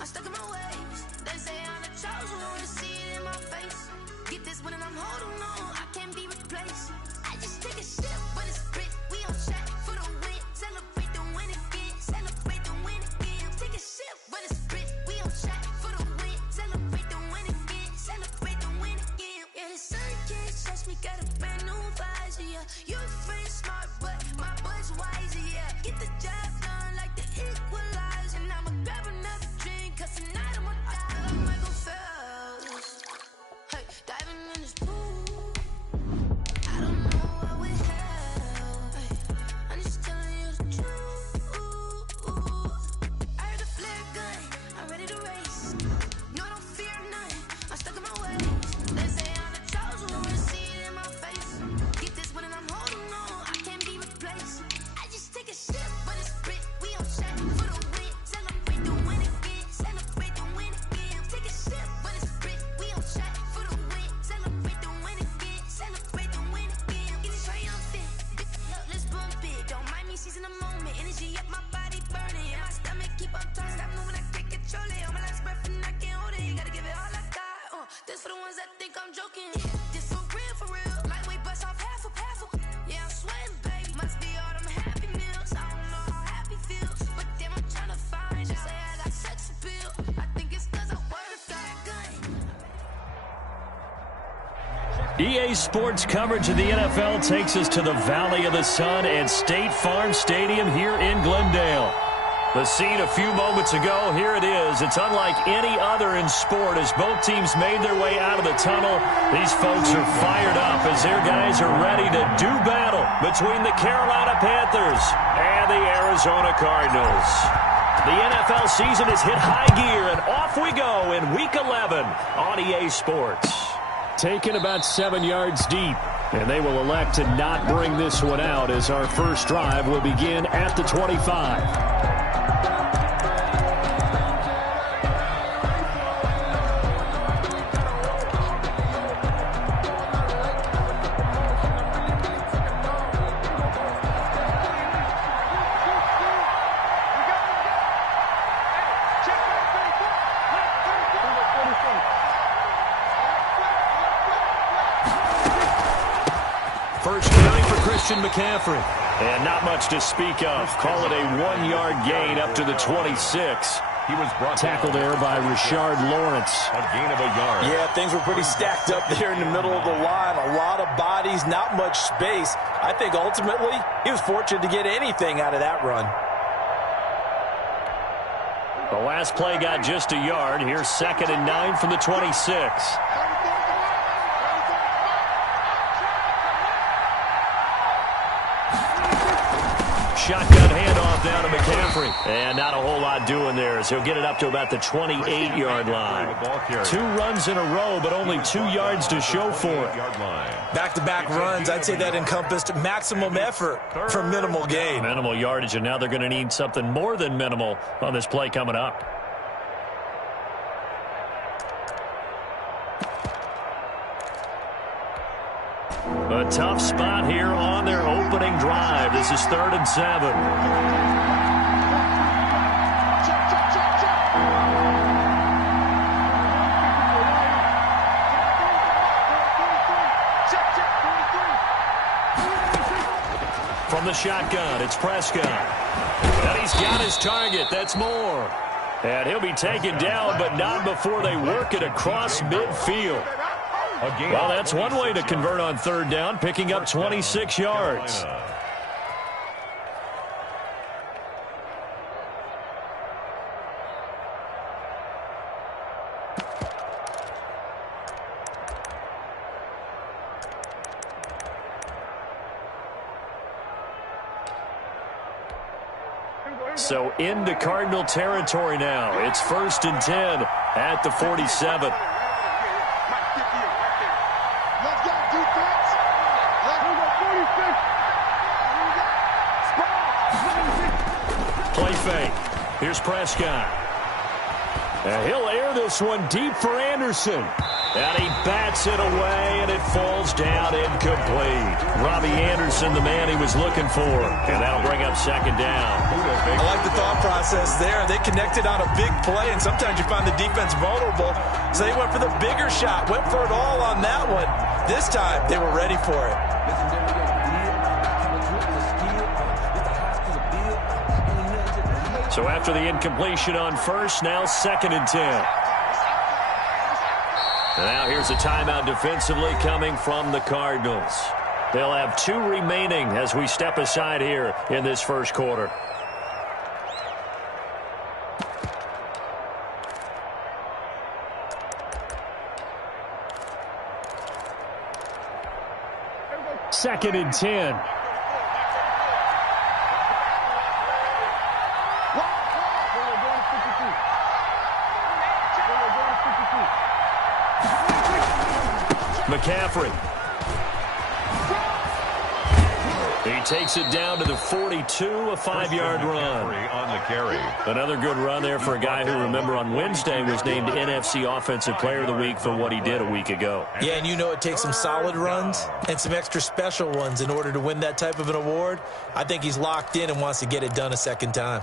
I'm stuck in my ways. They say I'm the chosen one, see it in my face. Get this one and I'm holding on, I can't be replaced. I just take a sip, but it's grit. We on track for the win. Celebrate the win again. Celebrate the win again. Take a sip, but it's grit. We on track for the win. Celebrate the win again. Celebrate the win again. Yeah, the sun can't touch me. Got a brand new visor. Yeah, your friend smart, but my bud's wiser. Yeah, get the job done like the equalizer. And I'ma grab another drink, 'cause tonight I'ma die like Michael Phelps. Hey, diving in this pool. I don't know what we have. Hey, I'm just telling you the truth. I heard the flare gun, I'm ready to race. No, I don't fear nothing, I'm stuck in my ways. They say I'm the chosen one, see it in my face. Get this one and I'm holding on, I can't be replaced. I just take a sip, but it's grit. We on track for the win. Celebrate the win again. Celebrate the win again. Take a sip, but it's grit. We on track for the win. Celebrate the win again. Celebrate the win again. Get it triumphant. Let's bump it. Don't mind me seizing the moment. Energy up, my body burning. And my stomach keep up talking. Stop moving, I can't control it. On my last breath and I can't hold it. You gotta give it all I got. This for the ones that think I'm joking. This for real, for real. Lightweight bust off half a. Yeah, I'm sweating, babe. Must be all them happy meals. I don't know how happy feels, but damn, I'm tryna find you. Say I got sex appeal. I think it's 'cause I wear the fat gun. EA Sports coverage of the NFL takes us to the Valley of the Sun and State Farm Stadium here in Glendale. The scene a few moments ago, here it is. It's unlike any other in sport as both teams made their way out of the tunnel. These folks are fired up as their guys are ready to do battle between the Carolina Panthers and the Arizona Cardinals. The NFL season has hit high gear, and off we go in Week 11 on EA Sports. Taken about 7 yards deep, and they will elect to not bring this one out as our first drive will begin at the 25. McCaffrey. And not much to speak of. Call it a 1-yard gain up to the 26. He was tackled there by Rashard Lawrence. A gain of a yard. Yeah, things were pretty stacked up there in the middle of the line. A lot of bodies, not much space. I think ultimately he was fortunate to get anything out of that run. The last play got just a yard. Here's 2nd and 9 from the 26. Shotgun handoff down to McCaffrey. And not a whole lot doing there as he'll get it up to about the 28-yard line. 2 runs in a row, but only 2 yards to show for it. Back-to-back runs, I'd say that encompassed maximum effort for minimal gain. Minimal yardage, and now they're going to need something more than minimal on this play coming up. A tough spot here on their opening drive. This is 3rd and 7. From the shotgun, it's Prescott. And he's got his target. That's Moore. And he'll be taken down, but not before they work it across midfield. Well, that's one way to convert on 3rd down, picking up 26 yards. So into Cardinal territory now. It's 1st and 10 at the 47. Play fake. Here's Prescott. And he'll air this one deep for Anderson. And he bats it away, and it falls down incomplete. Robbie Anderson, the man he was looking for. And that'll bring up second down. I like the thought process there. They connected on a big play, and sometimes you find the defense vulnerable. So they went for the bigger shot, went for it all on that one. This time, they were ready for it. So after the incompletion on first, now 2nd and 10. And now here's a timeout defensively coming from the Cardinals. They'll have 2 remaining as we step aside here in this first quarter. Second and 10. McCaffrey. He takes it down to the 42, a 5-yard run. On the carry. Another good run there for a guy who, remember, on Wednesday was named NFC Offensive Player of the Week for what he did a week ago. Yeah, and you know it takes some solid runs and some extra special ones in order to win that type of an award. I think he's locked in and wants to get it done a second time.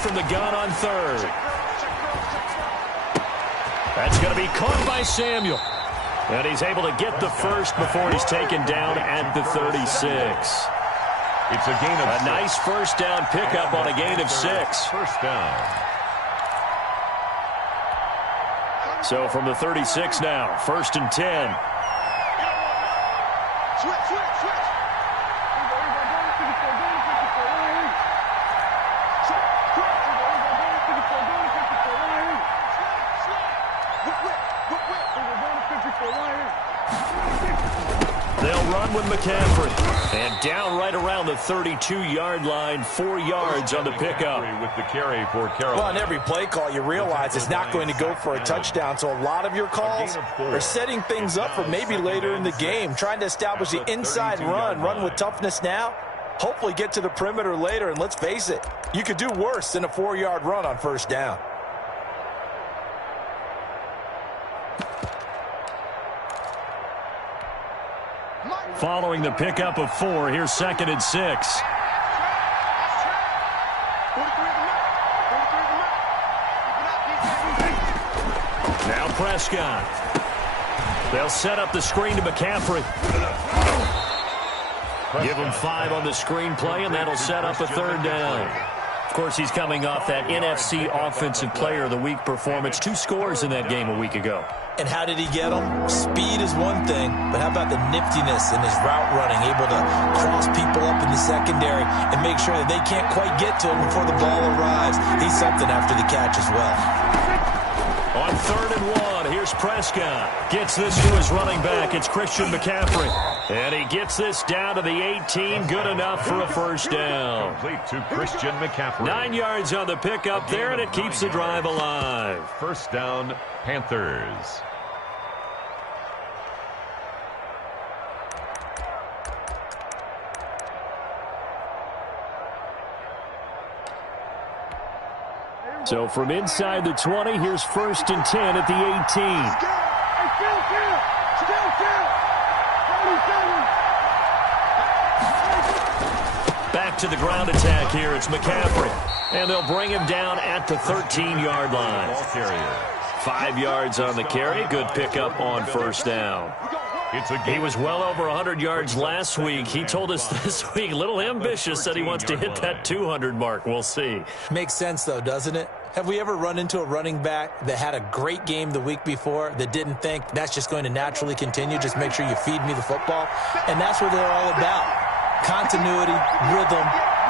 From the gun on third. That's going to be caught by Samuel. And he's able to get the first before he's taken down at the 36. It's a gain of a nice first down pickup on a gain of 6. First down. So from the 36 now, 1st and 10. They'll run with McCaffrey. And down right around the 32-yard line, 4 yards on the pickup. With the carry for Carolina. Well, on every play call, you realize it's not going to go for a touchdown. So a lot of your calls are setting things up for maybe later in the game, trying to establish the inside run with toughness now. Hopefully get to the perimeter later, and let's face it, you could do worse than a 4-yard run on first down. Following the pickup of 4, here's 2nd and 6. Now Prescott. They'll set up the screen to McCaffrey. Give him 5 on the screen play, and that'll set up a 3rd down. Of course, he's coming off that NFC Offensive Player of the Week performance. 2 scores in that game a week ago. And how did he get them? Speed is one thing, but how about the niftiness in his route running, able to cross people up in the secondary and make sure that they can't quite get to him before the ball arrives. He's something after the catch as well. On 3rd and 1, here's Prescott. Gets this to his running back. It's Christian McCaffrey. And he gets this down to the 18. Good enough for a first down. Complete to Christian McCaffrey. 9 yards on the pickup there, and it keeps the drive alive. First down, Panthers. So from inside the 20, here's 1st and 10 at the 18. Back to the ground attack here. It's McCaffrey. And they'll bring him down at the 13-yard line. 5 yards on the carry. Good pickup on first down. He was well over 100 yards last week. He told us this week, a little ambitious, that he wants to hit that 200 mark. We'll see. Makes sense, though, doesn't it? Have we ever run into a running back that had a great game the week before that didn't think that's just going to naturally continue? Just make sure you feed me the football. And that's what they're all about. Continuity, rhythm,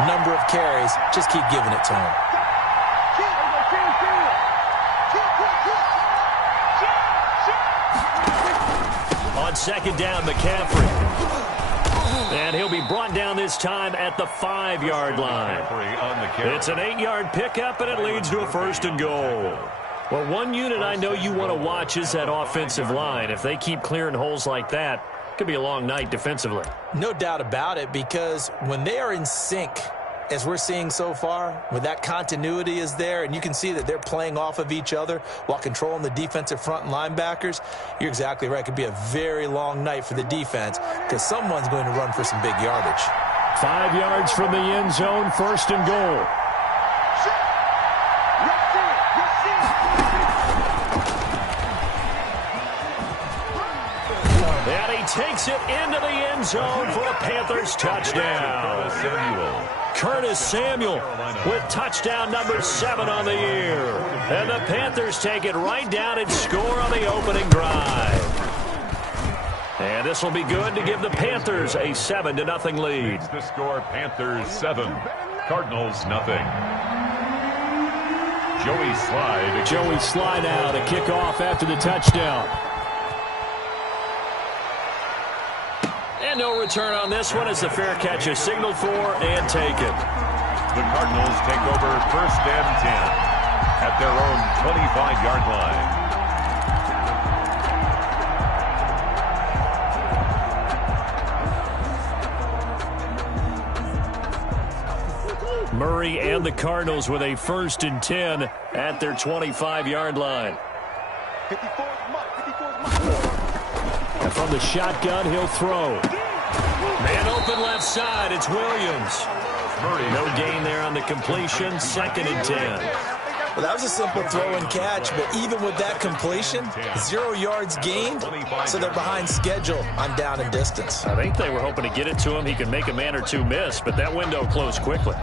number of carries. Just keep giving it to him. On 2nd down, McCaffrey. And he'll be brought down this time at the 5-yard line. It's an 8-yard pickup, and it leads to a 1st and goal. Well, one unit I know you want to watch is that offensive line. If they keep clearing holes like that, it could be a long night defensively. No doubt about it, because when they are in sync, as we're seeing so far, when that continuity is there, and you can see that they're playing off of each other while controlling the defensive front and linebackers, you're exactly right. It could be a very long night for the defense because someone's going to run for some big yardage. 5 yards from the end zone, first and goal. And he takes it into the end zone for a Panthers touchdown. Curtis Samuel with touchdown number 7 on the year. And the Panthers take it right down and score on the opening drive. And this will be good to give the Panthers a 7-0 lead. It's the score, Panthers 7, Cardinals nothing. Joey Slye now to kick off after the touchdown. And no return on this one as the fair catch is signaled for and taken. The Cardinals take over first and 10 at their own 25-yard line. Murray and the Cardinals with a first and 10 at their 25-yard line. And from the shotgun, he'll throw. Man open left side, it's Williams. Murray, no gain there on the completion, second and 10. Well, that was a simple throw and catch, but even with that completion, 0 yards gained, so they're behind schedule on down and distance. I think they were hoping to get it to him. He could make a man or two miss, but that window closed quickly.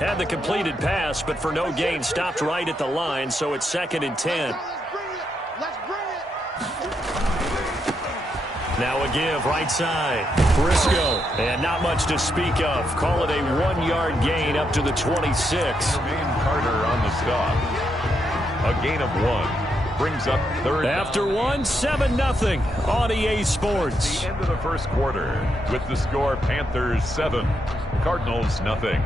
Had the completed pass, but for no gain, stopped right at the line, so it's second and 10. Now a give, right side. Briscoe, and not much to speak of. Call it a 1-yard gain up to the 26. Carter on the stop. A gain of 1. Brings up third. After 1, 7-0 on EA Sports. The end of the first quarter with the score Panthers 7, Cardinals nothing.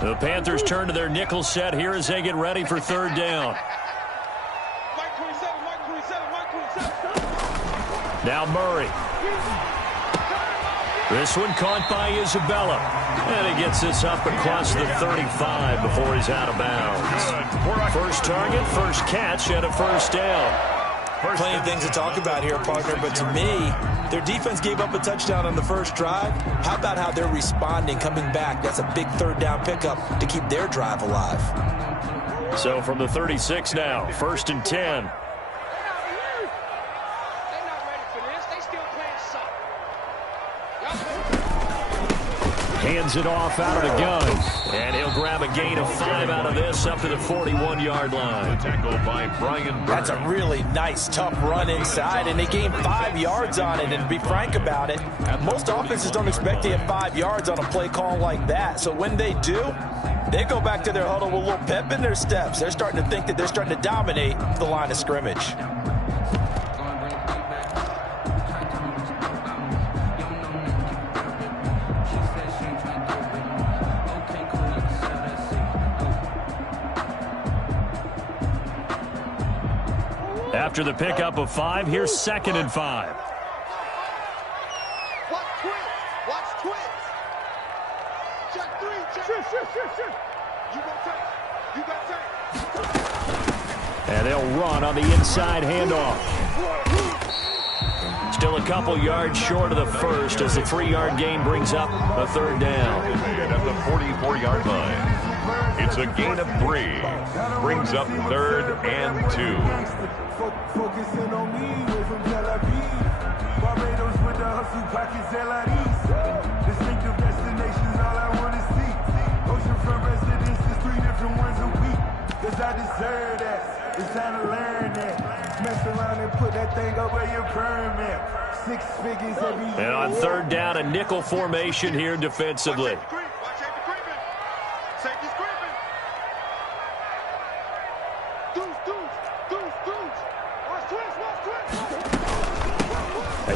The Panthers turn to their nickel set here as they get ready for third down. Now Murray. This one caught by Isabella. And he gets this up across the 35 before he's out of bounds. First target, first catch, and a first down. Plenty of things to talk about here, partner, but to me, their defense gave up a touchdown on the first drive. How about how they're responding, coming back? That's a big third down pickup to keep their drive alive. So from the 36 now, first and 10. Hands it off out of the gun. And he'll grab a gain of 5 out of this up to the 41-yard line. Tackle by Brian Burns. That's a really nice, tough run inside, and they gained 5 yards on it. And to be frank about it, most offenses don't expect to get 5 yards on a play call like that. So when they do, they go back to their huddle with a little pep in their steps. They're starting to think that they're starting to dominate the line of scrimmage. After the pickup of 5, here's second and 5. Watch twins. Check 3, check. You got take. And they'll run on the inside handoff. Still a couple yards short of the first as the 3-yard gain brings up a third down. At the 44-yard line. It's a gain of 3. Brings up third and 2. Focusing on me, way from Tel Aviv. Barbados with the hustle pockets, LIDs. Distinctive destinations, all I want to see. Oceanfront residences, 3 different ones a week. Cause I deserve that. It's time to learn that. Mess around and put that thing over your permit. 6 figures every year. And on third down, a nickel formation here defensively.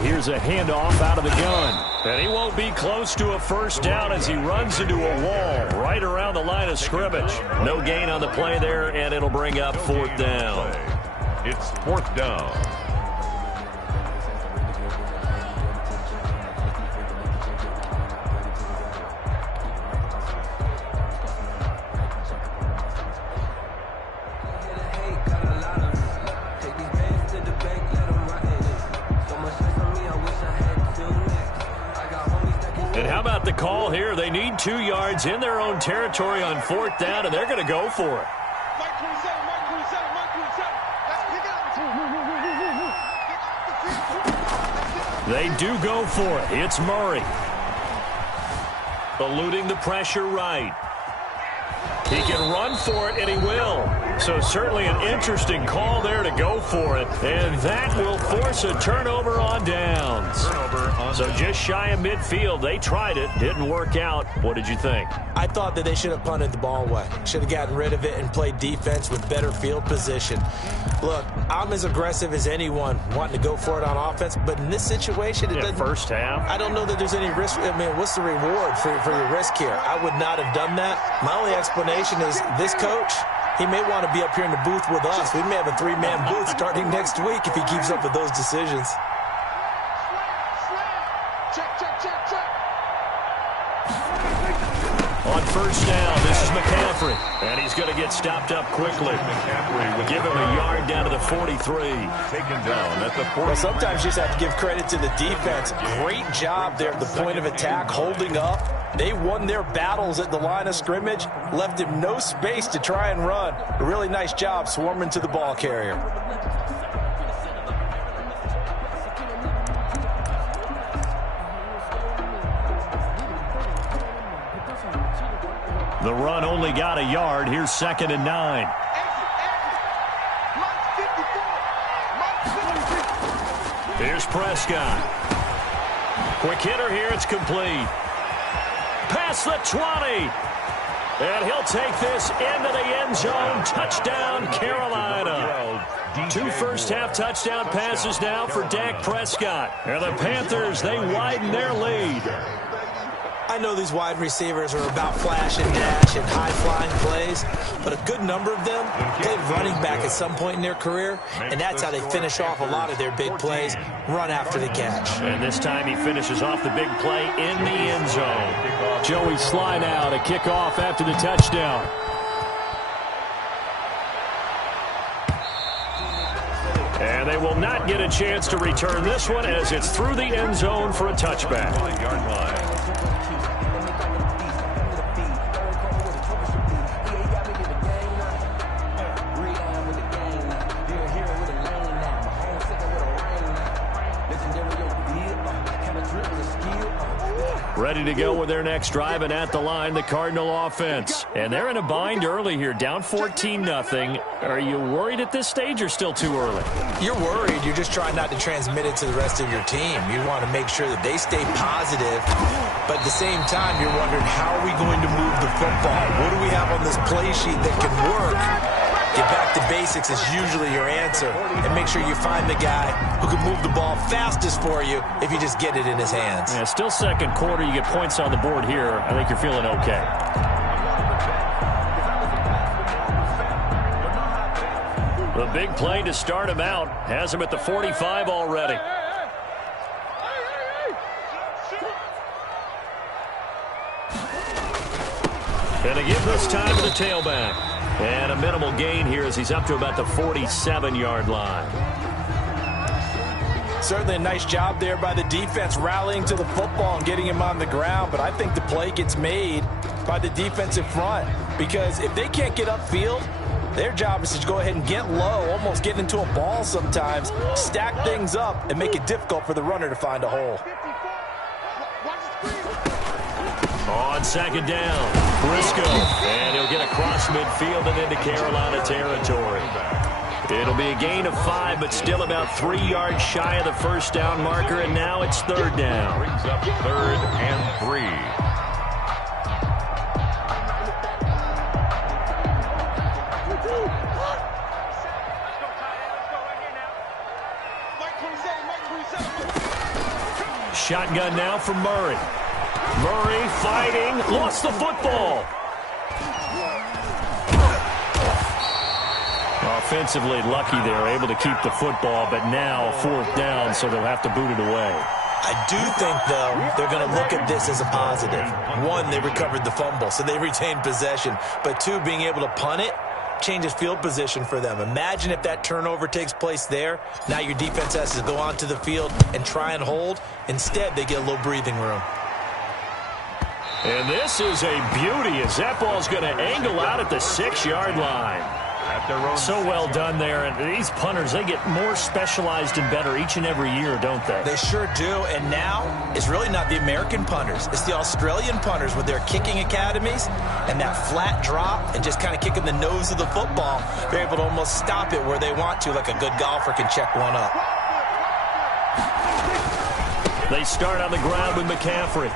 Here's a handoff out of the gun. And he won't be close to a first down as he runs into a wall right around the line of scrimmage. No gain on the play there, and it'll bring up fourth down. It's fourth down. And how about the call here? They need 2 yards in their own territory on fourth down, and they're going to go for it. They do go for it. It's Murray. Eluding the pressure right. He can run for it, and he will. So certainly an interesting call there to go for it. And that will force a turnover on downs. So just shy of midfield. They tried it. Didn't work out. What did you think? I thought that they should have punted the ball away. Should have gotten rid of it and played defense with better field position. Look, I'm as aggressive as anyone wanting to go for it on offense, but in this situation, it doesn't. First half. I don't know that there's any risk. I mean, what's the reward for your risk here? I would not have done that. My only explanation is this coach, he may want to be up here in the booth with us. We may have a 3-man booth starting next week if he keeps up with those decisions. On first down, this is McCaffrey. And he's going to get stopped up quickly. McCaffrey will give him a yard down to the 43. Taken down at the 40. Well, sometimes you just have to give credit to the defense. Great job there at the point of attack, holding up. They won their battles at the line of scrimmage, left him no space to try and run. A really nice job swarming to the ball carrier. The run only got a yard. Here's 2nd and 9. Here's Prescott. Quick hitter here. It's complete. Past the 20. And he'll take this into the end zone. Touchdown, Carolina. 2 first-half touchdown passes now for Dak Prescott. And the Panthers, they widen their lead. I know these wide receivers are about flash and dash and high-flying plays, but a good number of them played running back at some point in their career, and that's how they finish off a lot of their big plays, run after the catch. And this time he finishes off the big play in the end zone. Joey slide out, a kickoff after the touchdown. And they will not get a chance to return this one as it's through the end zone for a touchback. Ready to go with their next drive, and at the line, the Cardinal offense. And they're in a bind early here, down 14-0. Are you worried at this stage or still too early? You're worried. You're just trying not to transmit it to the rest of your team. You want to make sure that they stay positive, but at the same time, you're wondering, how are we going to move the football? What do we have on this play sheet that can work? Get back to basics is usually your answer, and make sure you find the guy who can move the ball fastest for you if you just get it in his hands. Yeah, still second quarter. You get points on the board here. I think you're feeling okay. The big play to start him out has him at the 45 already. And they give this time to the tailback. And a minimal gain here as he's up to about the 47-yard line. Certainly a nice job there by the defense rallying to the football and getting him on the ground, but I think the play gets made by the defensive front, because if they can't get upfield, their job is to go ahead and get low, almost get into a ball sometimes, stack things up, and make it difficult for the runner to find a hole. On second down, Briscoe, and he'll get across midfield and into Carolina territory. It'll be a gain of 5, but still about 3 yards shy of the first down marker, and now it's third down. Brings up 3rd and 3. Shotgun now for Murray. Murray fighting, lost the football. Offensively lucky they're able to keep the football, but now 4th down, so they'll have to boot it away. I do think, though, they're going to look at this as a positive. 1, they recovered the fumble, so they retained possession. But 2, being able to punt it changes field position for them. Imagine if that turnover takes place there. Now your defense has to go onto the field and try and hold. Instead, they get a little breathing room. And this is a beauty as that ball's going to angle out at the 6-yard line. So well done there. And these punters, they get more specialized and better each and every year, don't they? They sure do. And now it's really not the American punters. It's the Australian punters with their kicking academies and that flat drop and just kind of kicking the nose of the football. They're able to almost stop it where they want to, like a good golfer can check one up. They start on the ground with McCaffrey.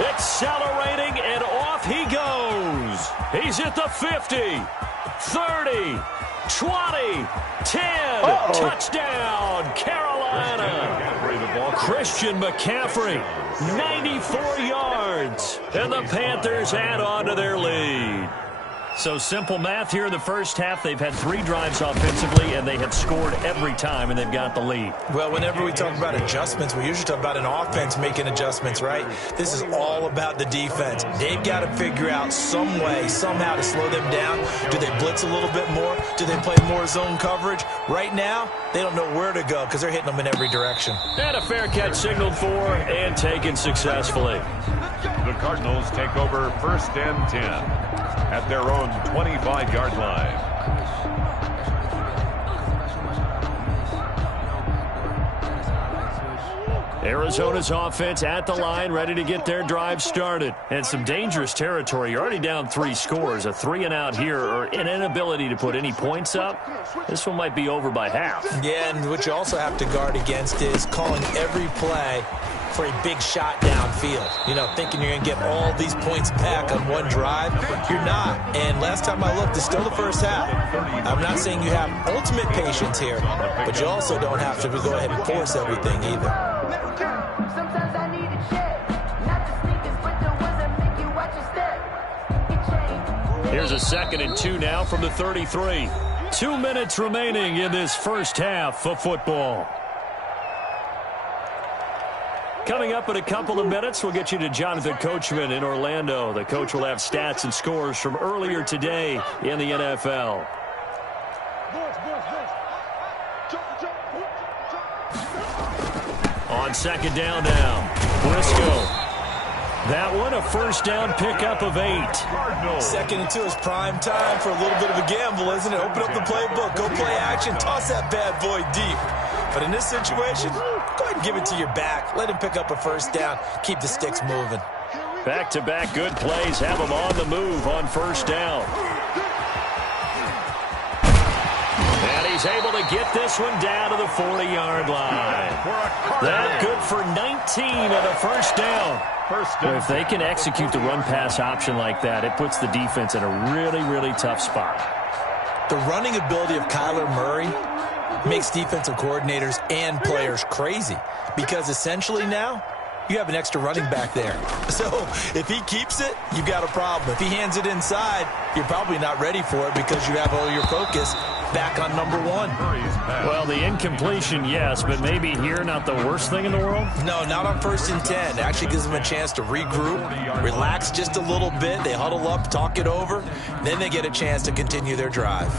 Accelerating, and off he goes. He's at the 50. 30, 20, 10, touchdown, Carolina. Christian McCaffrey, 94 yards, and the Panthers add on to their lead. So simple math here in the first half. They've had 3 drives offensively, and they have scored every time, and they've got the lead. Well, whenever we talk about adjustments, we usually talk about an offense making adjustments, right? This is all about the defense. They've got to figure out some way, somehow to slow them down. Do they blitz a little bit more? Do they play more zone coverage? Right now, they don't know where to go because they're hitting them in every direction. And a fair catch signaled for and taken successfully. The Cardinals take over 1st and 10. At their own 25-yard line. Arizona's offense at the line, ready to get their drive started. And some dangerous territory. You're already down 3 scores. A 3-and-out here, or an inability to put any points up. This one might be over by half. Yeah, and what you also have to guard against is calling every play for a big shot downfield. You know, thinking you're going to get all these points back on one drive. You're not. And last time I looked, it's still the first half. I'm not saying you have ultimate patience here, but you also don't have to go ahead and force everything either. Sometimes I need a check, not the sneakers, but the ones that make you watch your step. Here's a 2nd and 2 now from the 33. 2 minutes remaining in this first half of football. Coming up in a couple of minutes, we'll get you to Jonathan Coachman in Orlando. The coach will have stats and scores from earlier today in the NFL. On 2nd down now, Briscoe. That one, a 1st down pickup of 8. 2nd and 2 is prime time for a little bit of a gamble, isn't it? Open up the playbook, go play action, toss that bad boy deep. But in this situation, go ahead and give it to your back. Let him pick up a 1st down. Keep the sticks moving. Back-to-back good plays have him on the move on 1st down. And he's able to get this one down to the 40-yard line. That good for 19 and a 1st down. Well, if they can execute the run-pass option like that, it puts the defense in a really, really tough spot. The running ability of Kyler Murray makes defensive coordinators and players crazy because essentially now you have an extra running back there. So if he keeps it, you've got a problem. If he hands it inside, you're probably not ready for it because you have all your focus back on number 1. Well, the incompletion, yes, but maybe here not the worst thing in the world? No, not on 1st and 10. It actually gives them a chance to regroup, relax just a little bit. They huddle up, talk it over. Then they get a chance to continue their drive.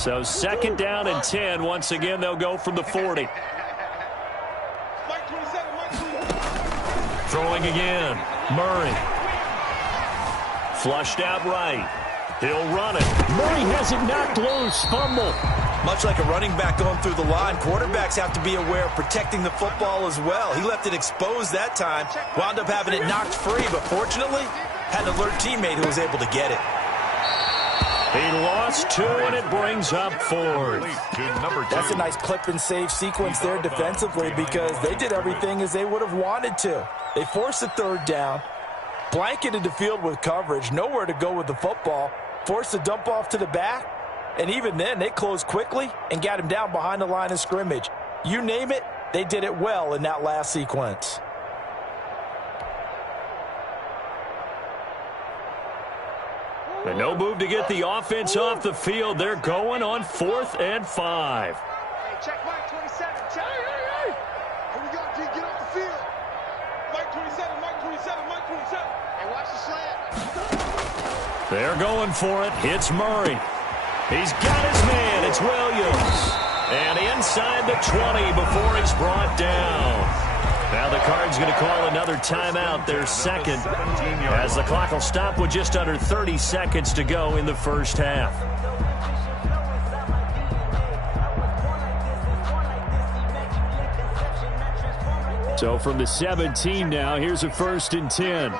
So 2nd down and 10. Once again, they'll go from the 40. Throwing again. Murray. Flushed out right. He'll run it. Murray has it knocked loose. Fumble. Much like a running back going through the line, quarterbacks have to be aware of protecting the football as well. He left it exposed that time, wound up having it knocked free, but fortunately, had an alert teammate who was able to get it. He lost 2, and it brings up 4th. That's a nice clip and save sequence there defensively because they did everything as they would have wanted to. They forced the 3rd down, blanketed the field with coverage, nowhere to go with the football, forced the dump off to the back, and even then they closed quickly and got him down behind the line of scrimmage. You name it, they did it well in that last sequence. And no move to get the offense off the field. They're going on 4th and 5. Hey, check Mike 27. Check. Hey. Here we go, G. Get off the field. Mike 27, Mike 27, Mike 27. Hey, watch the slant. They're going for it. Hits Murray. He's got his man. It's Williams. And inside the 20 before he's brought down. Now the Cards going to call another timeout, their 2nd, as the clock will stop with just under 30 seconds to go in the first half. So from the 17 now, here's a 1st and 10.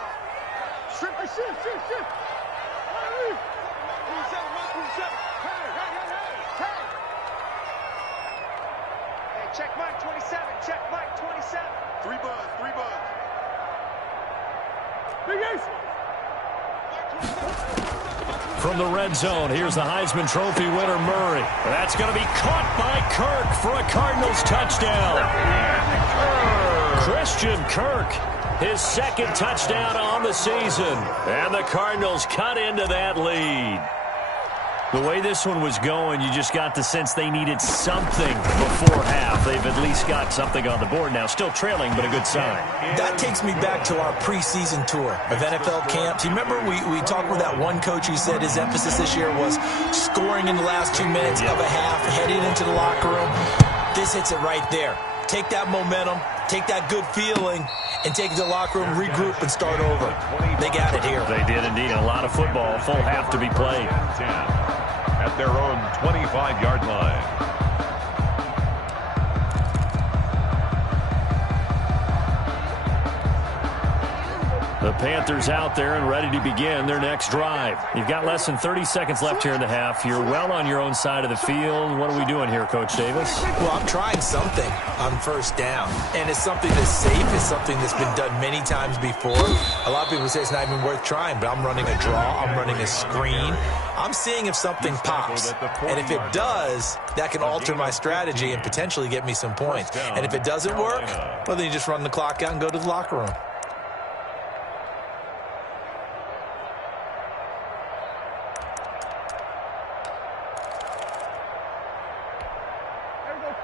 Check Mike 27. Check Mike 27. 3 buzz. Big Ace. From the red zone, here's the Heisman Trophy winner, Murray. That's going to be caught by Kirk for a Cardinals touchdown. Christian Kirk, his 2nd touchdown on the season. And the Cardinals cut into that lead. The way this one was going, you just got the sense they needed something before half. They've at least got something on the board now. Still trailing, but a good sign. That takes me back to our preseason tour of NFL camps. You remember we talked with that one coach who said his emphasis this year was scoring in the last 2 minutes of a half, heading into the locker room. This hits it right there. Take that momentum, take that good feeling, and take it to the locker room, regroup, and start over. They got it here. They did indeed. A lot of football, full half to be played. At their own 25-yard line. The Panthers out there and ready to begin their next drive. You've got less than 30 seconds left here in the half. You're well on your own side of the field. What are we doing here, Coach Davis? Well, I'm trying something on 1st down. And it's something that's safe. It's something that's been done many times before. A lot of people say it's not even worth trying, but I'm running a draw. I'm running a screen. I'm seeing if something pops. And if it does, that can alter my strategy and potentially get me some points. And if it doesn't work, well, then you just run the clock out and go to the locker room.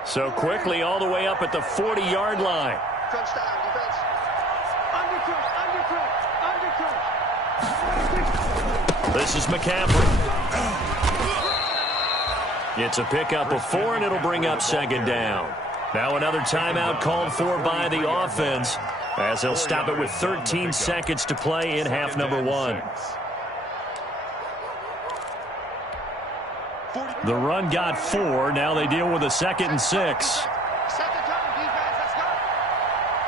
So quickly all the way up at the 40-yard line. Touchdown, defense. Undercut. This is McCaffrey. It's a pickup of 4, and it'll bring up 2nd down. Now another timeout called for by the offense, as they'll stop it with 13 seconds to play in half number 1. The run got 4. Now they deal with a 2nd and 6. Second time, defense. Let's go.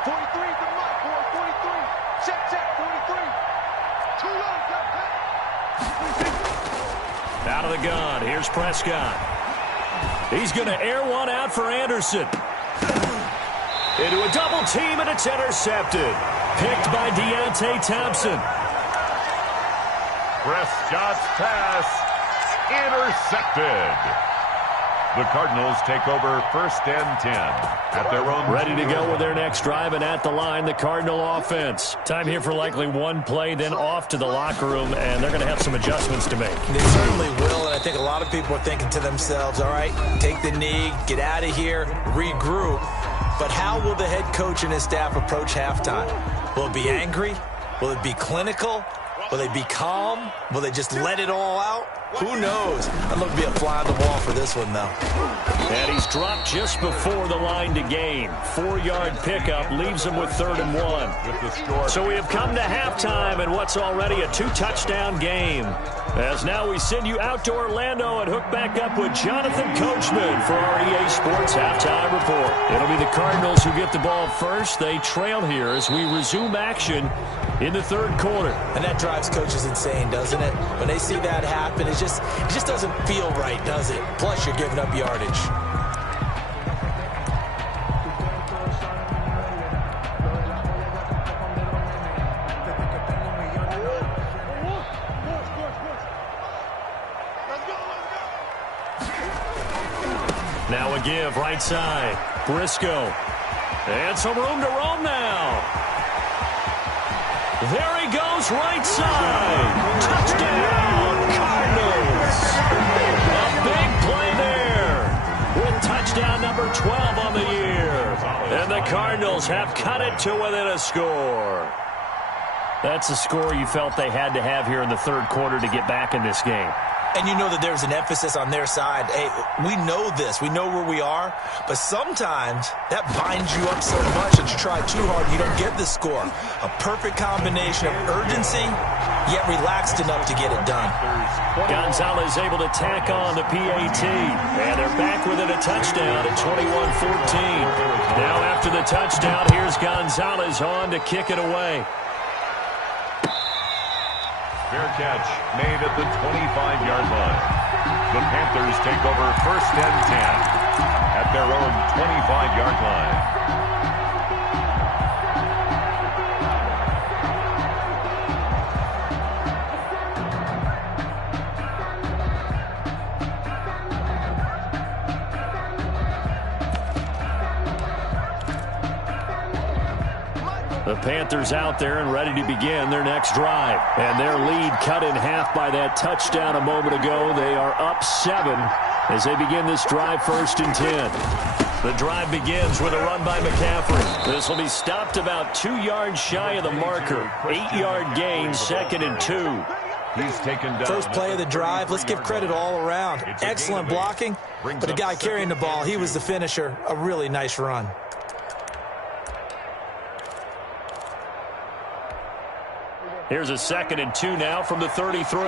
43 to Mike, boy. 43. Check. 43. Too low. Out of the gun. Here's Prescott. He's going to air one out for Anderson. Into a double team, and it's intercepted. Picked by Deontay Thompson. Prescott's pass intercepted. The Cardinals take over 1st and 10 at their own. Ready to go with their next drive, and at the line, the Cardinal offense. Time here for likely one play, then off to the locker room, and they're going to have some adjustments to make. They certainly will, and I think a lot of people are thinking to themselves, all right, take the knee, get out of here, regroup. But how will the head coach and his staff approach halftime? Will it be angry? Will it be clinical? Will they be calm? Will they just let it all out? Who knows? I'd love to be a fly on the wall for this one, though. And he's dropped just before the line to gain. 4-yard pickup leaves him with 3rd and 1. So we have come to halftime in what's already a 2-touchdown game. As now we send you out to Orlando and hook back up with Jonathan Coachman for our EA Sports Halftime Report. It'll be the Cardinals who get the ball first. They trail here as we resume action in the 3rd quarter. And that drives coaches insane, doesn't it? When they see that happen, it just doesn't feel right, does it? Plus, you're giving up yardage. Now a give, right side. Briscoe. And some room to roam now. There he goes, right side. Touchdown, Cardinals. A big play there with touchdown number 12 on the year. And the Cardinals have cut it to within a score. That's a score you felt they had to have here in the 3rd quarter to get back in this game. And you know that there's an emphasis on their side. Hey, we know this. We know where we are. But sometimes that binds you up so much that you try too hard and you don't get the score. A perfect combination of urgency, yet relaxed enough to get it done. Gonzalez able to tack on the PAT. And they're back within a touchdown at 21-14. Now after the touchdown, here's Gonzalez on to kick it away. Fair catch made at the 25-yard line. The Panthers take over 1st and 10 at their own 25-yard line. The Panthers out there and ready to begin their next drive. And their lead cut in half by that touchdown a moment ago. They are up 7 as they begin this drive 1st and 10. The drive begins with a run by McCaffrey. This will be stopped about 2 yards shy of the marker. 8-yard gain, 2nd and 2. He's taken down. First play of the drive, let's give credit all around. Excellent blocking, but the guy carrying the ball, he was the finisher. A really nice run. Here's a 2nd and 2 now from the 33.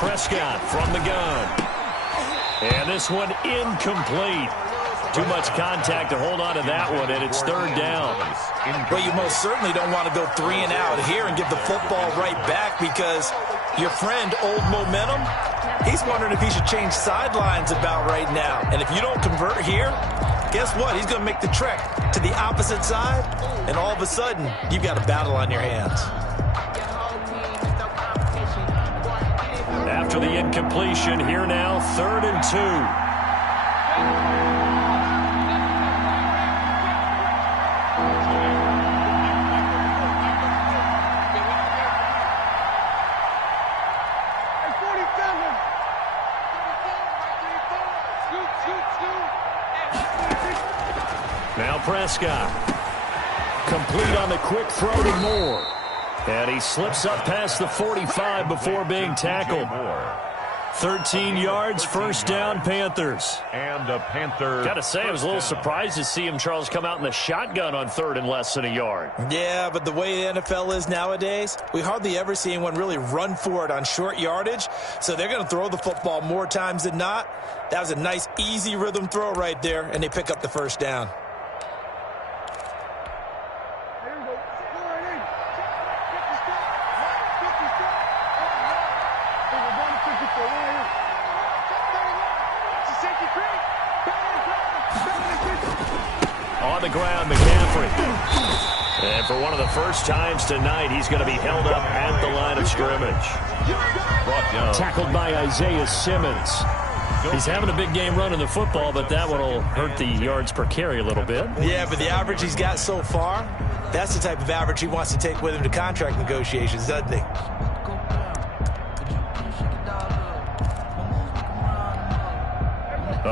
Prescott from the gun. And this one incomplete. Too much contact to hold on to that one, and it's 3rd down. Well, you most certainly don't want to go 3 and out here and give the football right back because your friend, Old Momentum, he's wondering if he should change sidelines about right now. And if you don't convert here, guess what? He's going to make the trek to the opposite side, and all of a sudden, you've got a battle on your hands. After the incompletion, here now, 3rd and 2. Now Prescott. Complete on the quick throw to Moore. And he slips up past the 45 before being tackled. 13 yards, 1st down, Panthers. And the Panthers. Got to say, I was a little surprised to see him, Charles, come out in the shotgun on 3rd and less than a yard. Yeah, but the way the NFL is nowadays, we hardly ever see anyone really run for it on short yardage. So they're going to throw the football more times than not. That was a nice, easy rhythm throw right there, and they pick up the 1st down. On the ground, McCaffrey. And for one of the first times tonight, he's going to be held up at the line of scrimmage. Tackled by Isaiah Simmons. He's having a big game running the football, but that one will hurt the yards per carry a little bit. Yeah, but the average he's got so far, that's the type of average he wants to take with him to contract negotiations, doesn't he?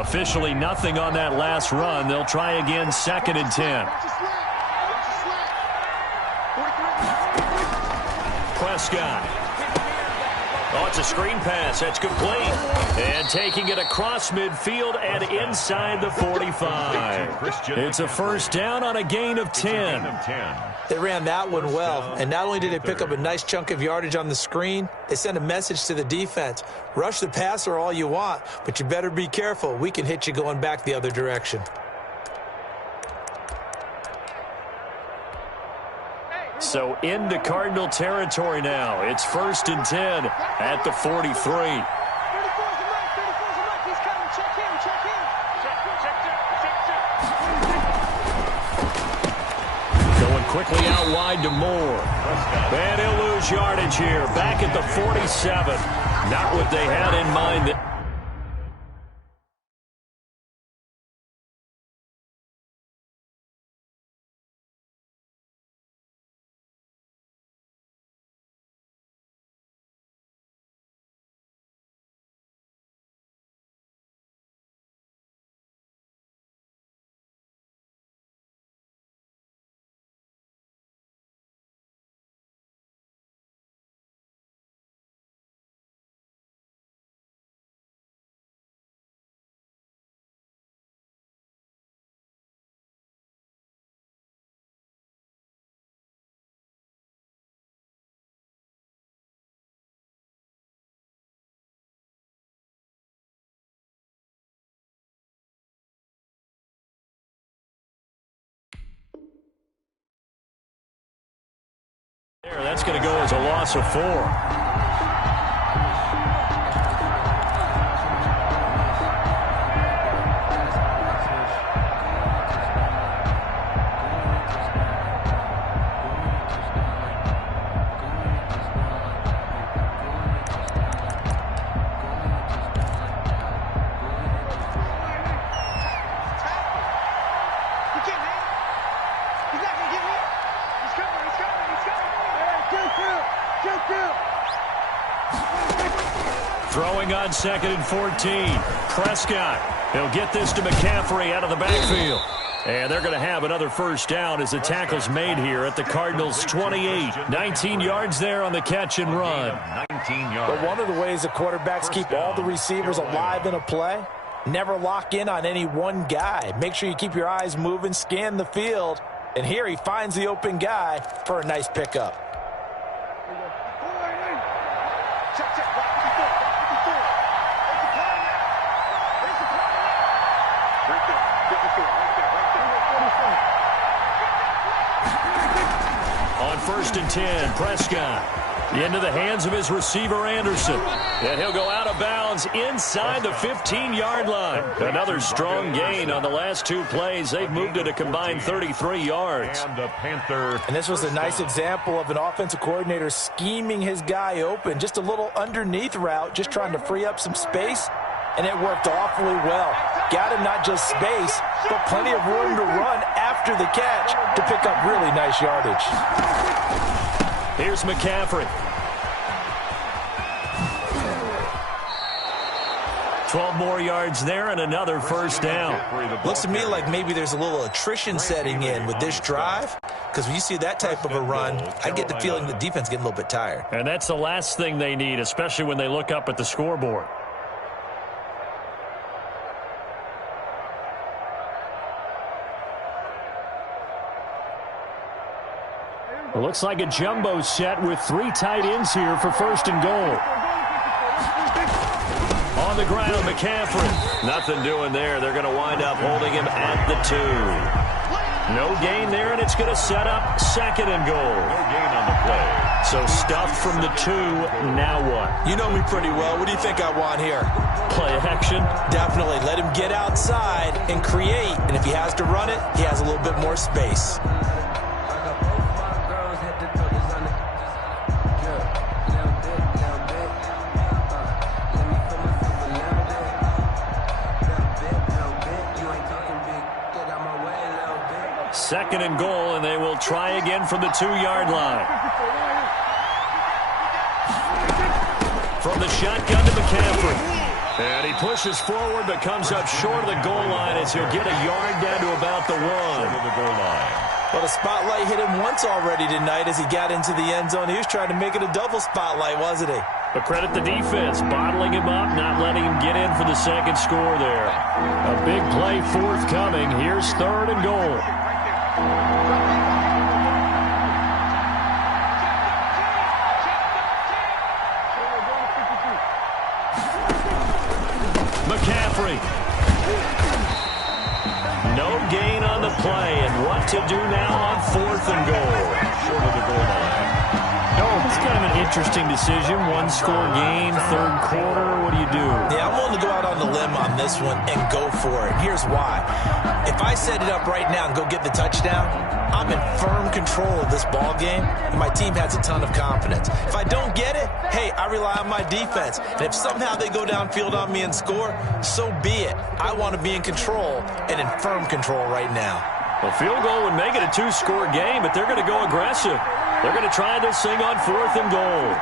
Officially nothing on that last run. They'll try again, 2nd and 10. Prescott. Oh, it's a screen pass. That's complete. And taking it across midfield and inside the 45. It's a first down on a gain of 10. They ran that one well, and not only did they pick up a nice chunk of yardage on the screen, they sent a message to the defense. Rush the passer all you want, but you better be careful. We can hit you going back the other direction. So into Cardinal territory now. It's 1st and 10 at the 43. Going quickly out wide to Moore. And he'll lose yardage here. Back at the 47. Not what they had in mind. That's going to go as a loss of 4. Throwing on 2nd and 14. Prescott. He'll get this to McCaffrey out of the backfield. And they're going to have another first down as the tackle's made here at the Cardinals' 28. 19 yards there on the catch and run. 19 yards. But one of the ways the quarterbacks keep all the receivers alive in a play, never lock in on any one guy. Make sure you keep your eyes moving, scan the field. And here he finds the open guy for a nice pickup. On 1st and 10, Prescott into the hands of his receiver, Anderson. And he'll go out of bounds inside the 15-yard line. Another strong gain on the last 2 plays. They've moved it a combined 33 yards. And this was a nice example of an offensive coordinator scheming his guy open. Just a little underneath route, just trying to free up some space. And it worked awfully well. Got him not just space, but plenty of room to run after the catch to pick up really nice yardage. Here's McCaffrey. 12 more yards there and another first down. Looks to me like maybe there's a little attrition setting in with this drive, because when you see that type of a run, I get the feeling the defense getting a little bit tired. And that's the last thing they need, especially when they look up at the scoreboard. It looks like a jumbo set with 3 tight ends here for 1st and goal. On the ground, McCaffrey. Nothing doing there. They're going to wind up holding him at the 2. No gain there, and it's going to set up 2nd and goal. No gain on the play. So stuffed from the 2. Now what? You know me pretty well. What do you think I want here? Play action? Definitely. Let him get outside and create. And if he has to run it, he has a little bit more space. Second and goal, and they will try again from the 2-yard line. From the shotgun to McCaffrey. And he pushes forward but comes up short of the goal line as he'll get a yard down to about the 1. Short of the goal line. Well, the spotlight hit him once already tonight as he got into the end zone. He was trying to make it a double spotlight, wasn't he? But credit the defense, bottling him up, not letting him get in for the second score there. A big play forthcoming. Here's 3rd and goal. McCaffrey. No gain on the play, and what to do now on 4th and goal. Short of the goal line. It's kind of an interesting decision. 1-score game, 3rd quarter. What do you do? Yeah, I'm willing to go out on the limb on this one and go for it. Here's why. If I set it up right now and go get the touchdown, I'm in firm control of this ball game, and my team has a ton of confidence. If I don't get it, hey, I rely on my defense. And if somehow they go downfield on me and score, so be it. I want to be in control and in firm control right now. A field goal would make it a 2-score game, but they're going to go aggressive. They're going to try this thing on 4th and goal.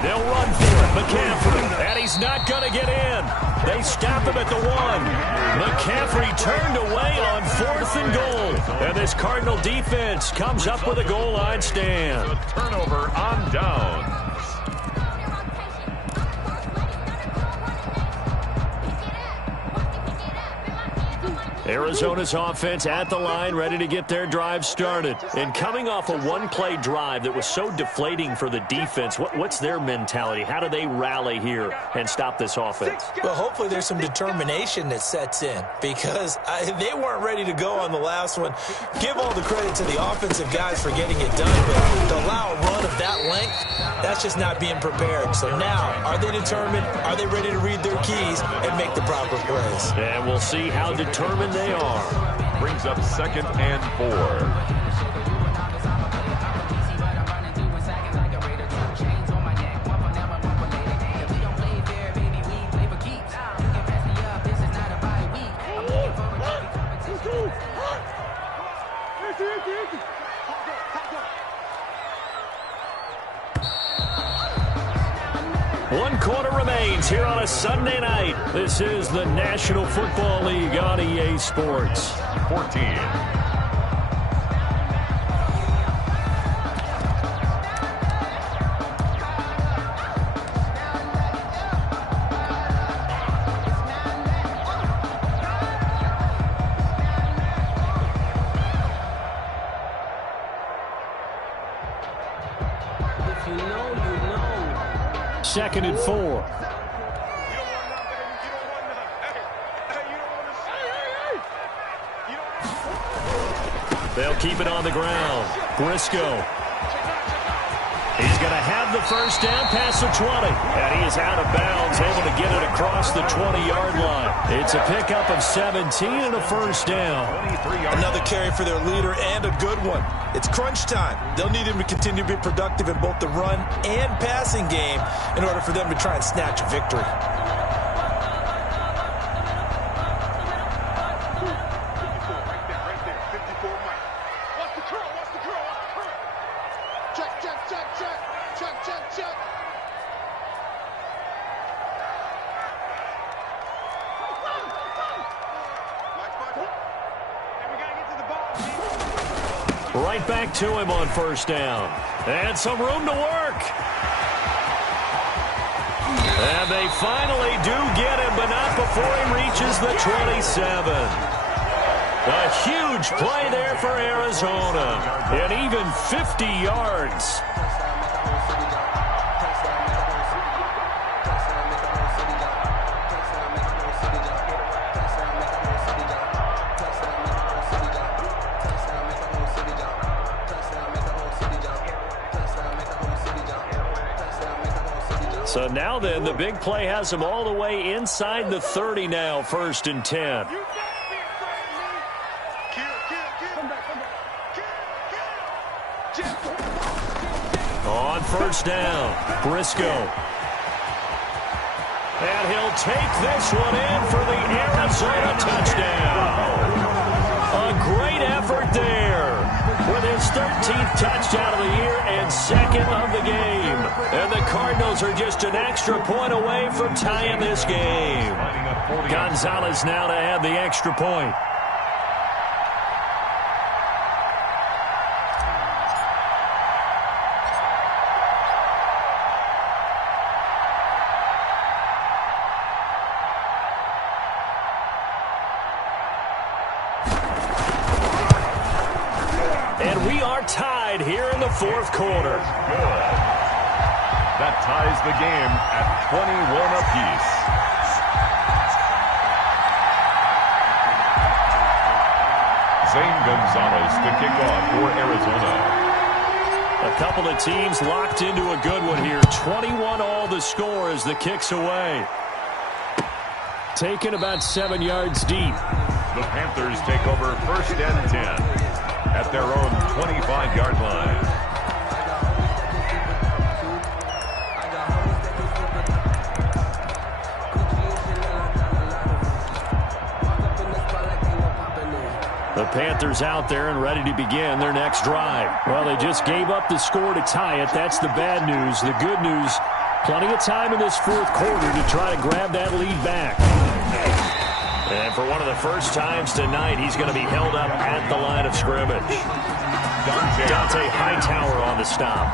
They'll run for it. McCaffrey, and he's not going to get in. They stop him at the 1. McCaffrey turned away on 4th and goal. And this Cardinal defense comes up with a goal line stand. A turnover on downs. Arizona's offense at the line, ready to get their drive started. And coming off a one-play drive that was so deflating for the defense, what's their mentality? How do they rally here and stop this offense? Well, hopefully there's some determination that sets in, because they weren't ready to go on the last one. Give all the credit to the offensive guys for getting it done, but to allow a run of that length, that's just not being prepared. So now, are they determined? Are they ready to read their keys and make the proper plays? And we'll see how determined they are. Brings up 2nd and 4. One quarter remains here on a Sunday night. This is the National Football League on EA Sports. 14. If you know, you know. 2nd and 4. They'll keep it on the ground. Briscoe. He's going to have the first down past the 20. And he is out of bounds, able to get it across the 20-yard line. It's a pickup of 17 and a first down. Another carry for their leader and a good one. It's crunch time. They'll need him to continue to be productive in both the run and passing game in order for them to try and snatch a victory. Right back to him on first down. And some room to work. And they finally do get him, but not before he reaches the 27. A huge play there for Arizona. And even 50 yards. So now then, the big play has him all the way inside the 30 now, 1st and 10. On first down, Briscoe. And he'll take this one in for the Arizona touchdown. A great effort there with his 13th touchdown of the year and second of the game. And the Cardinals are just an extra point away from tying this game. Gonzalez now to add the extra point. Tied here in the fourth quarter. Good. That ties the game at 21 apiece. Zane Gonzalez to kick off for Arizona. A couple of teams locked into a good one here. 21 all the score as the kick's away. Taken about 7 yards deep. The Panthers take over first and 10. At their own 25-yard line. The Panthers out there and ready to begin their next drive. Well, they just gave up the score to tie it. That's the bad news. The good news, plenty of time in this fourth quarter to try to grab that lead back. And for one of the first times tonight, he's going to be held up at the line of scrimmage. Dante Hightower on the stop.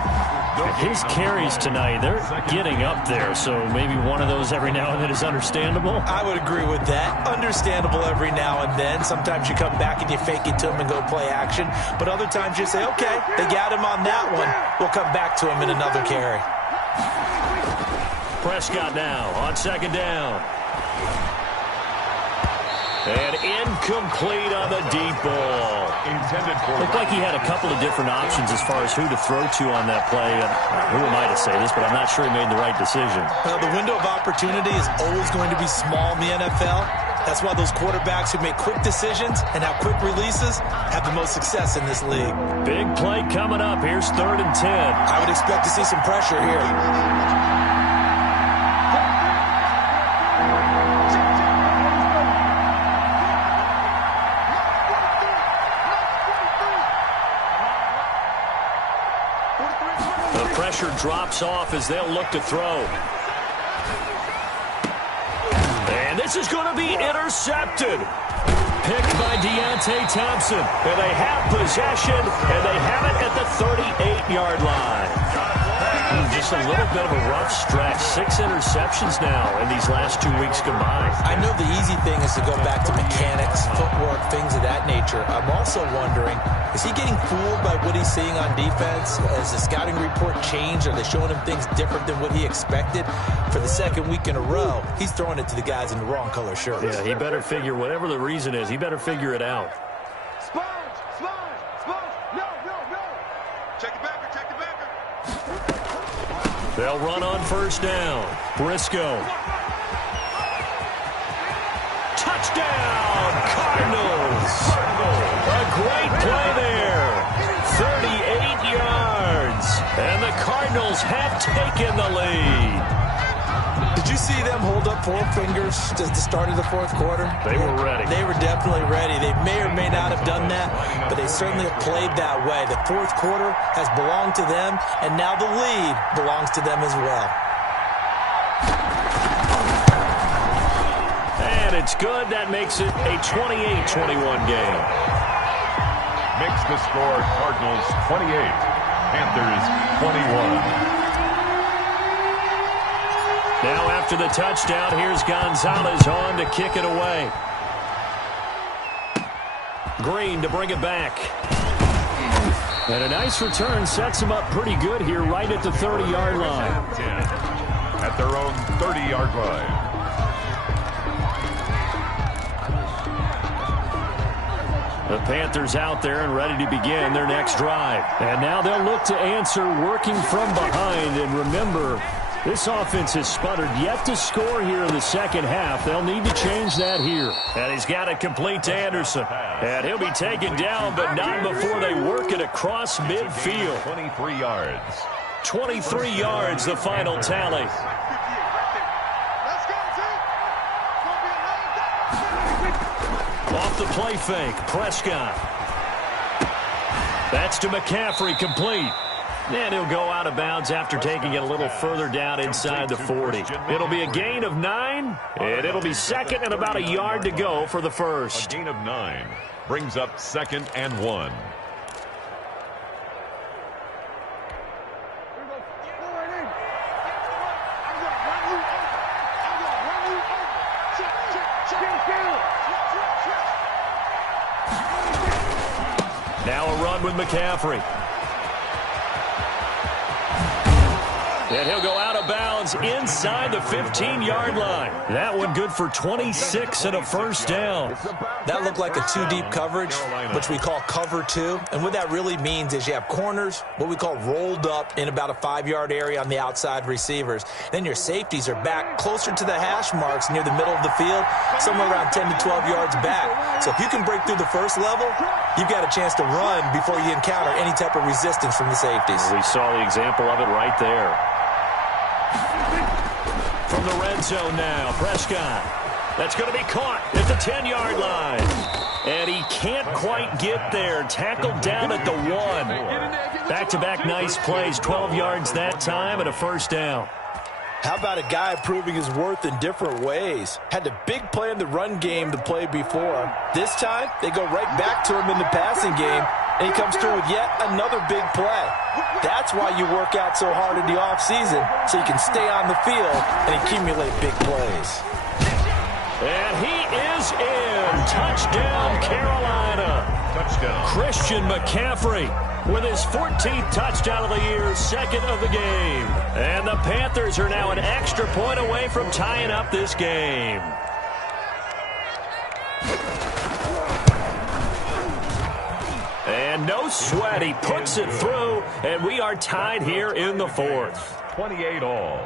His carries tonight, they're getting up there, so maybe one of those every now and then is understandable. I would agree with that. Understandable every now and then. Sometimes you come back and you fake it to him and go play action. But other times you say, okay, they got him on that one. We'll come back to him in another carry. Prescott now on second down. And incomplete on the deep ball. Looked like he had a couple of different options as far as who to throw to on that play. And who am I to say this, but I'm not sure he made the right decision. Well, the window of opportunity is always going to be small in the NFL. That's why those quarterbacks who make quick decisions and have quick releases have the most success in this league. Big play coming up. Here's 3rd and 10. I would expect to see some pressure here. Pressure drops off as they'll look to throw. And this is going to be intercepted. Picked by Deontay Thompson. And they have possession, and they have it at the 38-yard line. Just a little bit of a rough stretch. 6 interceptions now in these last 2 weeks combined. I know the easy thing is to go back to mechanics, footwork, things of that nature. I'm also wondering, is he getting fooled by what he's seeing on defense? Has the scouting report changed? Are they showing him things different than what he expected? For the second week in a row, he's throwing it to the guys in the wrong color shirts. Yeah, he better figure, whatever the reason is, he better figure it out. Sponge! No! Check the backer! They'll run on first down. Briscoe. Touchdown, Cardinals. A great play there. 38 yards. And the Cardinals have taken the lead. Did you see them hold up 4 fingers at the start of the fourth quarter? They were ready. They were definitely ready. They may or may not have done that, but they certainly have played that way. The fourth quarter has belonged to them, and now the lead belongs to them as well. And it's good. That makes it a 28-21 game. Makes the score Cardinals 28, Panthers 21. Now after the touchdown, here's Gonzalez on to kick it away. Green to bring it back. And a nice return sets him up pretty good here right at the 30-yard line. At their own 30-yard line. The Panthers out there and ready to begin their next drive. And now they'll look to answer working from behind. And remember, this offense has sputtered yet to score here in the second half. They'll need to change that here. And he's got it complete to Anderson. And he'll be taken down, but not before they work it across midfield. 23 yards. 23 yards, the final tally. Off the play fake, Prescott. That's to McCaffrey, complete. And he'll go out of bounds after taking it a little further down inside the 40. It'll be a gain of 9, and it'll be second and about a yard to go for the first. A gain of 9 brings up 2nd and 1. Now a run with McCaffrey. And he'll go out of bounds inside the 15-yard line. That one good for 26 and a first down. That looked like a two-deep coverage, which we call cover two. And what that really means is you have corners, what we call rolled up in about a 5-yard area on the outside receivers. Then your safeties are back closer to the hash marks near the middle of the field, somewhere around 10 to 12 yards back. So if you can break through the first level, you've got a chance to run before you encounter any type of resistance from the safeties. We saw the example of it right there. From the red zone now, Prescott. That's going to be caught at the 10-yard line. And he can't quite get there. Tackled down at the 1. Back-to-back nice plays, 12 yards that time and a first down. How about a guy proving his worth in different ways? Had a big play in the run game to play before. This time, they go right back to him in the passing game, and he comes through with yet another big play. That's why you work out so hard in the offseason, so you can stay on the field and accumulate big plays. And he is in. Touchdown, Carolina. Touchdown. Christian McCaffrey with his 14th touchdown of the year, second of the game. And the Panthers are now an extra point away from tying up this game. And no sweat, he puts it through, and we are tied here in the 4th. 28 all.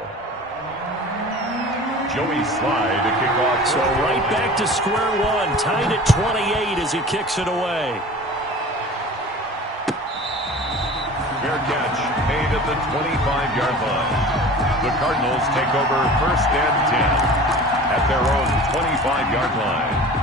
Joey Slye to kick off. So right back to square one, tied at 28 as he kicks it away. Fair catch made at the 25-yard line. The Cardinals take over 1st and 10 at their own 25-yard line.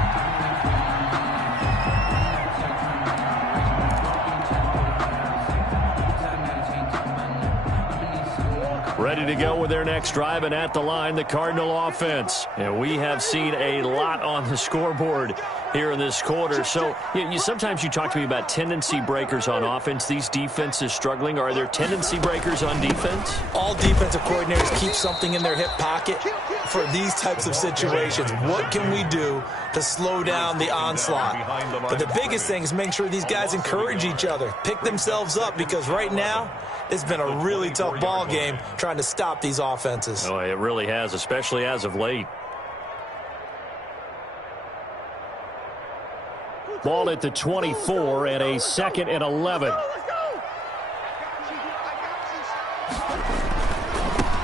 Ready to go with their next drive, and at the line, the Cardinal offense. And we have seen a lot on the scoreboard here in this quarter. So sometimes you talk to me about tendency breakers on offense. These defenses struggling. Are there tendency breakers on defense? All defensive coordinators keep something in their hip pocket for these types of situations. What can we do to slow down the onslaught? But the biggest thing is make sure these guys encourage each other, pick themselves up, because right now it's been a really tough ball game trying to stop these offenses. Oh, it really has, especially as of late. Ball at the 24 and a 2nd and 11.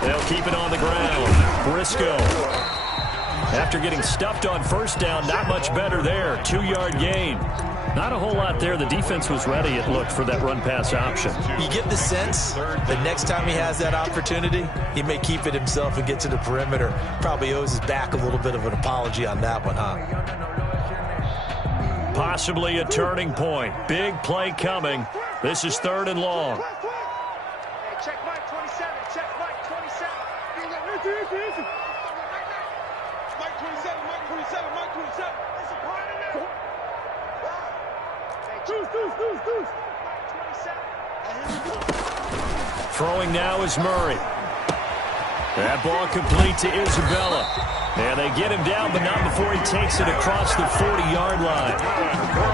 They'll keep it on the ground. Briscoe, after getting stuffed on first down, not much better there. 2-yard gain. Not a whole lot there. The defense was ready, it looked, for that run-pass option. You get the sense that next time he has that opportunity, he may keep it himself and get to the perimeter. Probably owes his back a little bit of an apology on that one, huh? Possibly a turning point. Big play coming. This is 3rd and long. Hey, check Mike 27. Check Mike 27. Mike 27. Mike 27. Mike 27. It's a part of it. Deuce. Mike 27. Throwing now is Murray. That ball complete to Isabella. And they get him down, but not before he takes it across the 40-yard line.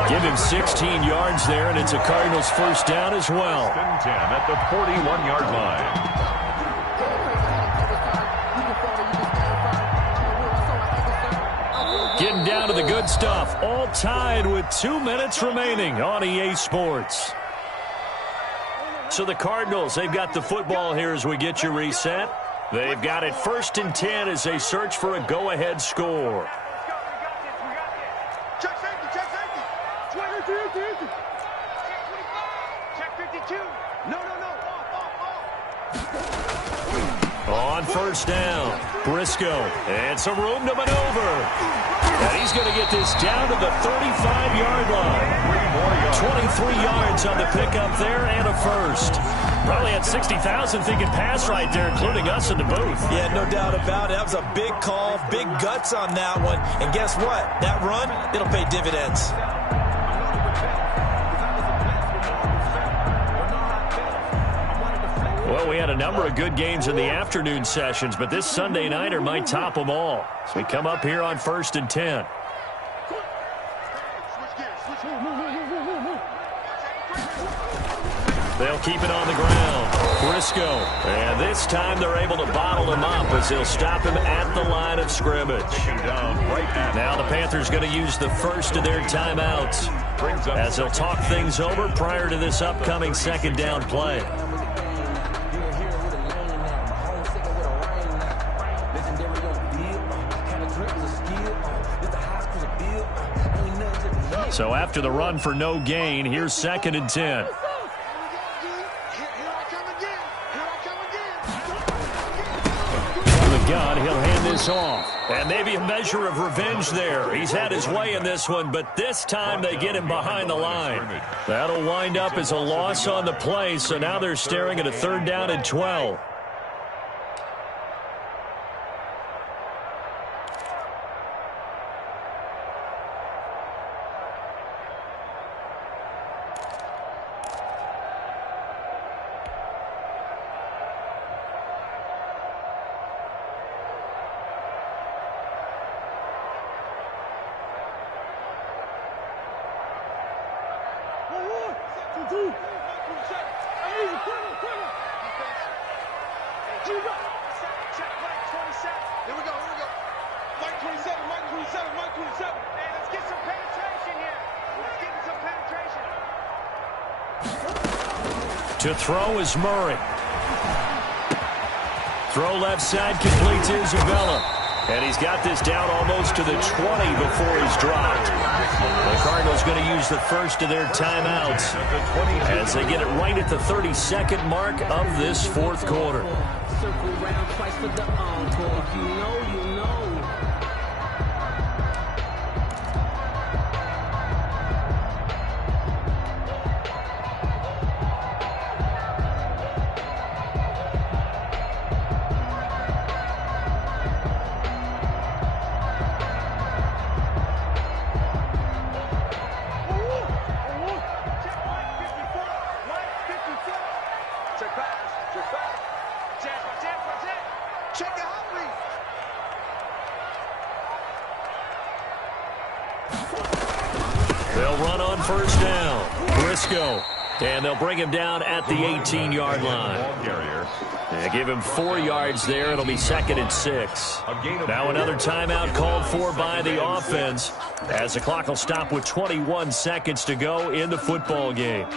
Give him 16 yards there, and it's a Cardinals first down as well. 10 at the 41-yard line. Getting down to the good stuff. All tied with 2 minutes remaining on EA Sports. So the Cardinals, they've got the football here as we get you reset. They've got it 1st and 10 as they search for a go-ahead score. Check safety. Check 52. No. Off. On first down, Briscoe. And some room to maneuver. And he's going to get this down to the 35-yard line. 23 yards on the pickup there and a first. Probably had 60,000 thinking pass right there, including us in the booth. Yeah, no doubt about it. That was a big call, big guts on that one. And guess what? That run, it'll pay dividends. Well, we had a number of good games in the afternoon sessions, but this Sunday nighter might top them all. So we come up here on 1st and 10. They'll keep it on the ground. Briscoe. And this time they're able to bottle him up as they'll stop him at the line of scrimmage. Now the Panthers going to use the first of their timeouts as they'll talk things over prior to this upcoming second down play. So after the run for no gain, here's 2nd and 10. The gun, he'll hand this off. And maybe a measure of revenge there. He's had his way in this one, but this time they get him behind the line. That'll wind up as a loss on the play, so now they're staring at a 3rd down and 12. To throw is Murray. Throw left side, complete to Isabella. And he's got this down almost to the 20 before he's dropped. The Cardinals going to use the first of their timeouts as they get it right at the 32nd mark of this 4th quarter. Circle round twice for the encore. You know. They'll run on first down. Briscoe. And they'll bring him down at the 18-yard line. They give him 4 yards there. It'll be 2nd and 6. Now another timeout called for by the offense as the clock will stop with 21 seconds to go in the football game.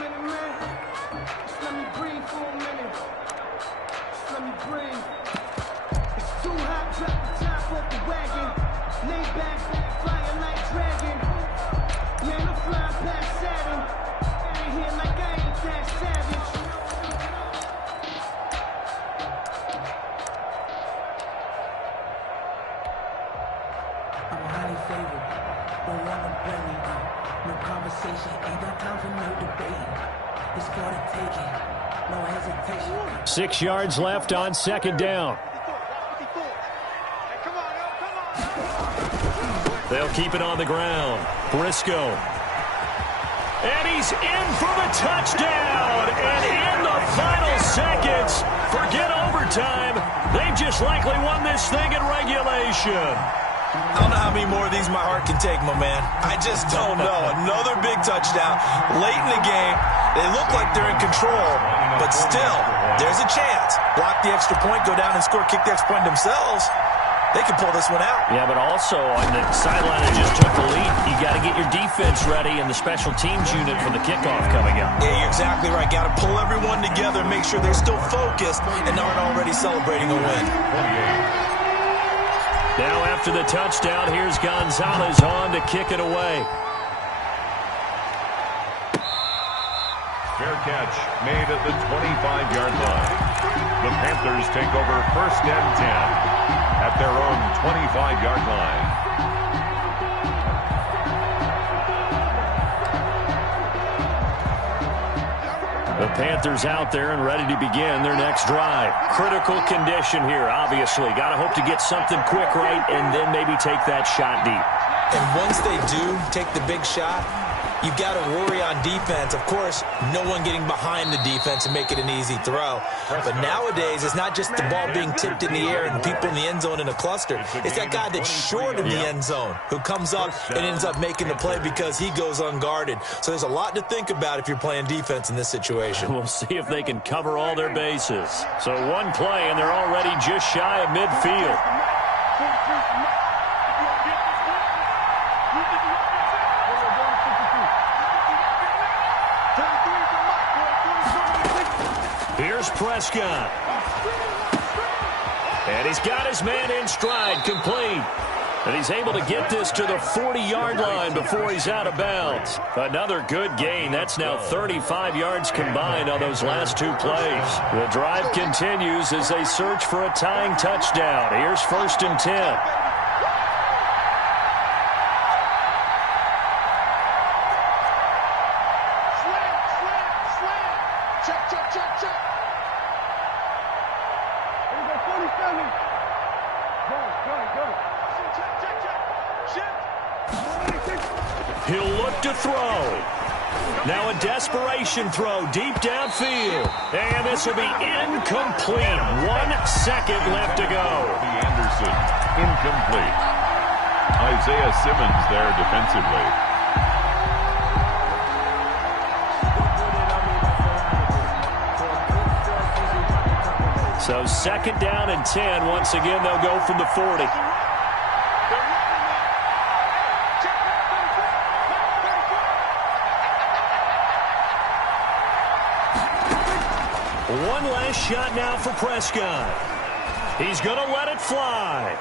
No conversation, ain't got time for no debate. It's for the taking, no hesitation. 6 yards left on 2nd down. They'll keep it on the ground. Briscoe. And he's in for the touchdown. And in the final seconds, forget overtime. They just likely won this thing in regulation. I don't know how many more of these my heart can take, my man. I just don't know. Another big touchdown. Late in the game, they look like they're in control, but still, there's a chance. Block the extra point, go down and score, kick the extra point themselves. They can pull this one out. Yeah, but also on the sideline that just took the lead, you got to get your defense ready and the special teams unit for the kickoff coming up. Yeah, you're exactly right. Got to pull everyone together, make sure they're still focused and aren't already celebrating a win. Now after the touchdown, here's Gonzalez on to kick it away. Fair catch made at the 25-yard line. The Panthers take over 1st and 10 at their own 25-yard line. The Panthers out there and ready to begin their next drive. Critical condition here, obviously. Got to hope to get something quick right and then maybe take that shot deep. And once they do take the big shot, you've got to worry on defense. Of course, no one getting behind the defense and make it an easy throw. But nowadays, it's not just the ball being tipped in the air and people in the end zone in a cluster. It's that guy that's short of the end zone who comes up and ends up making the play because he goes unguarded. So there's a lot to think about if you're playing defense in this situation. We'll see if they can cover all their bases. So one play, and they're already just shy of midfield. Here's Prescott. And he's got his man in stride, complete. And he's able to get this to the 40-yard line before he's out of bounds. Another good gain. That's now 35 yards combined on those last two plays. The drive continues as they search for a tying touchdown. Here's 1st and 10. He'll look to throw. Now a desperation throw deep downfield. And this will be incomplete. 1 second left to go. Anderson, incomplete. Isaiah Simmons there defensively. So 2nd down and 10. Once again, they'll go from the 40. One last shot now for Prescott. He's going to let it fly.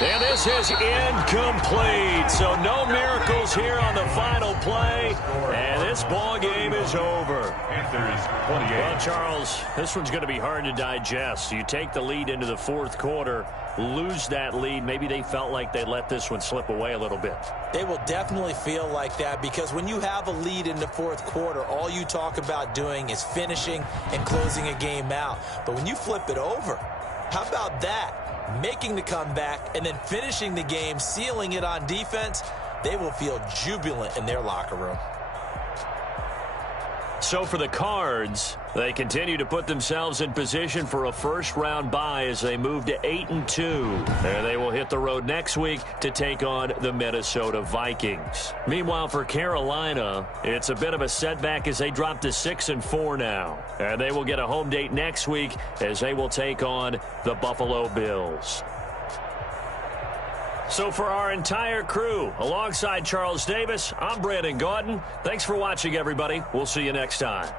And this is incomplete. So no miracles here on the final play. And this ball game is over. Well, Charles, this one's going to be hard to digest. You take the lead into the 4th quarter, lose that lead. Maybe they felt like they let this one slip away a little bit. They will definitely feel like that because when you have a lead in the 4th quarter, all you talk about doing is finishing and closing a game out. But when you flip it over, how about that? Making the comeback and then finishing the game, sealing it on defense, they will feel jubilant in their locker room. So for the Cards, they continue to put themselves in position for a first-round bye as they move to 8-2. And they will hit the road next week to take on the Minnesota Vikings. Meanwhile, for Carolina, it's a bit of a setback as they drop to 6-4 now. And they will get a home date next week as they will take on the Buffalo Bills. So for our entire crew, alongside Charles Davis, I'm Brandon Gaudin. Thanks for watching, everybody. We'll see you next time.